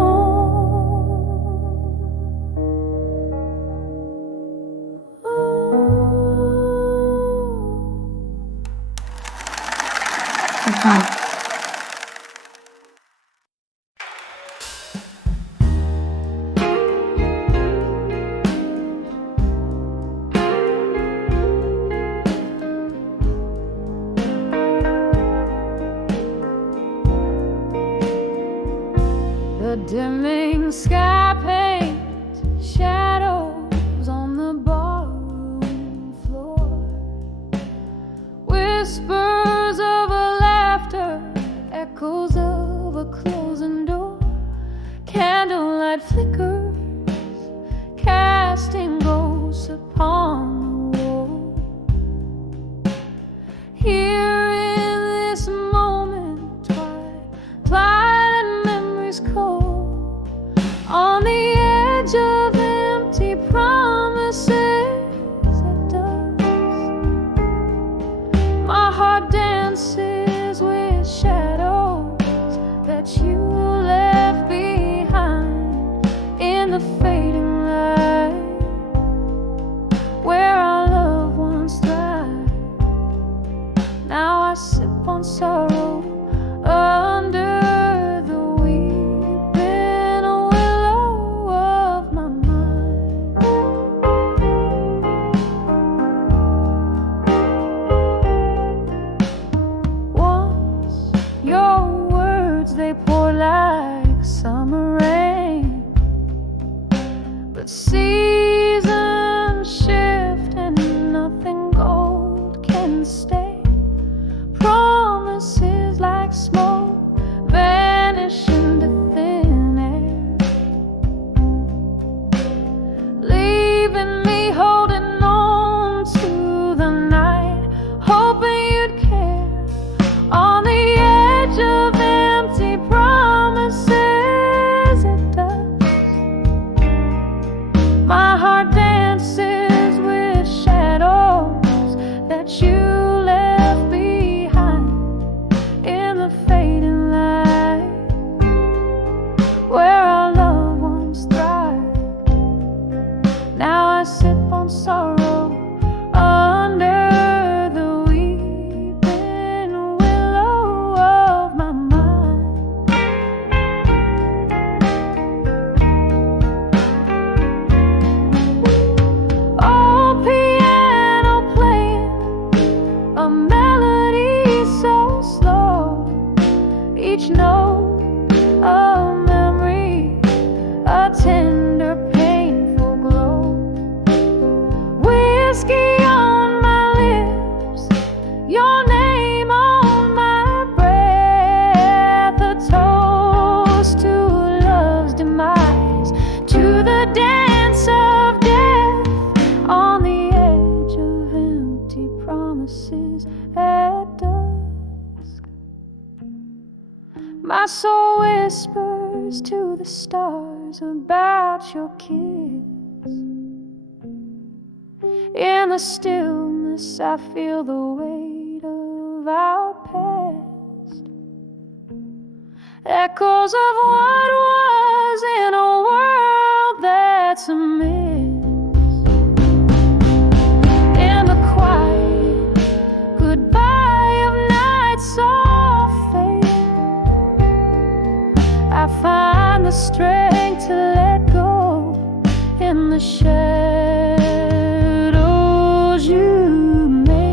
The dimming sky paints shadows on the ballroom floor. Whispers of a laughter, echoes of a closing door. Candlelight flickers, casting ghosts upon the wall. Here in this moment, twilight and memories cold. On the edge of empty promises at dusk, my heart dances with shadows that you left behind. and stay. Promises like smoke vanish into thin air, leaving me holding on to the night, hoping you'd care. On the edge of empty promises, it does. My heart dances with shadows that you left behind in the fading light, where our loved ones thrived. Now I sip on sorrow under the weeping willow of my mind. Oh, piano playing a melody so slow, each note a memory, a tender, painful glow. Whiskey on my lips, your name on my breath, a toast to love's demise, to the dance of death on the edge of empty promises at dusk. My soul whispers to the stars about your kiss. In the stillness I feel the weight of our past, echoes of what was in a world that's amiss. In the quiet goodbye of nights so fading, I find the strength to let go in the shadows you made.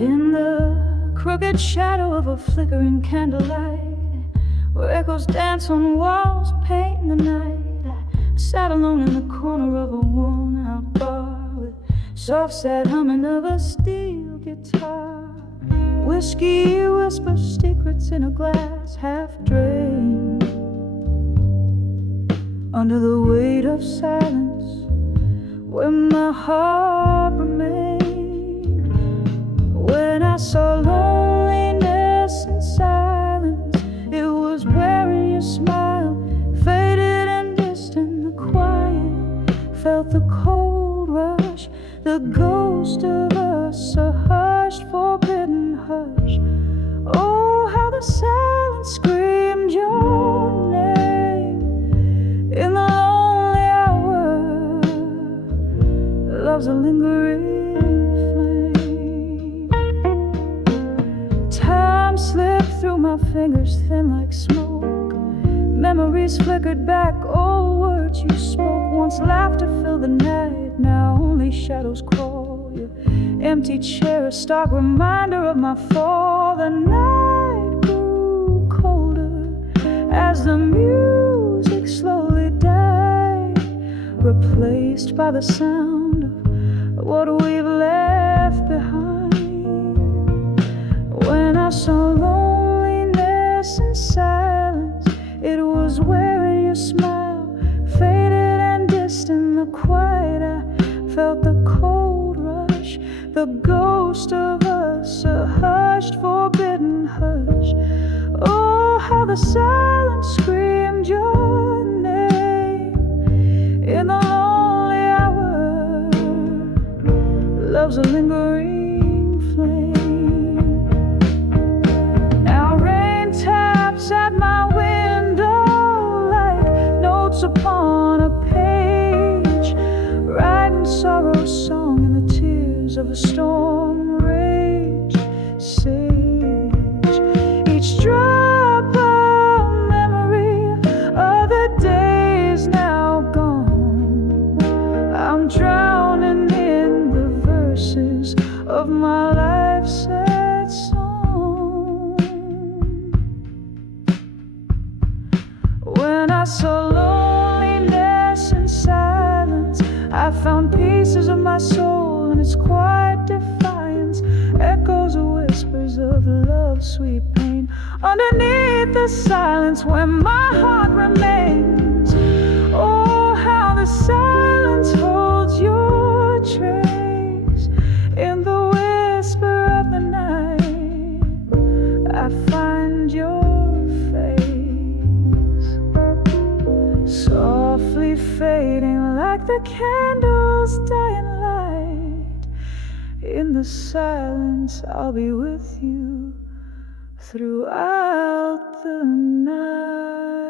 In the crooked shadow of a flickering candlelight, where echoes dance on walls, painting the night, I sat alone in the corner of a worn-out bar with soft, sad humming of a steel guitar. Whiskey whispers secrets in a glass half drained. Under the weight of silence, where my heart remained. When I saw loneliness and silence, it was wearing your smile, faded and distant. The quiet felt the cold rush, the ghost of us, a hushed, forbidden hush. Oh, how the silence screamed your name in the lonely hour. Love's a lingering slipped through my fingers thin like smoke. Memories flickered back, old words you spoke. Once laughter filled the night, now only shadows crawl. Your empty chair, a stark reminder of my fall. The night grew colder as the music slowly died, replaced by the sound of what we've left behind. When I saw loneliness and silence, it was wearing your smile, faded and distant. The quiet, I felt the cold rush, the ghost of us, a hushed, forbidden hush. Oh, how the silence screamed your name in the lonely hour. Love's a lingering flame. At my window like notes upon a page, writing sorrow's song in the tears of a storm rage sage. Each drop of memory of the day is now gone. I'm drowning in the verses of my life's sad song. When I saw loneliness and silence, I found pieces of my soul in its quiet defiance, echoes of whispers of love's sweet pain. Underneath the silence where my heart remains, oh, how the silence holds your trace. In the whisper of the night, I find your face, softly fading like the candle's dying light. In the silence, I'll be with you throughout the night.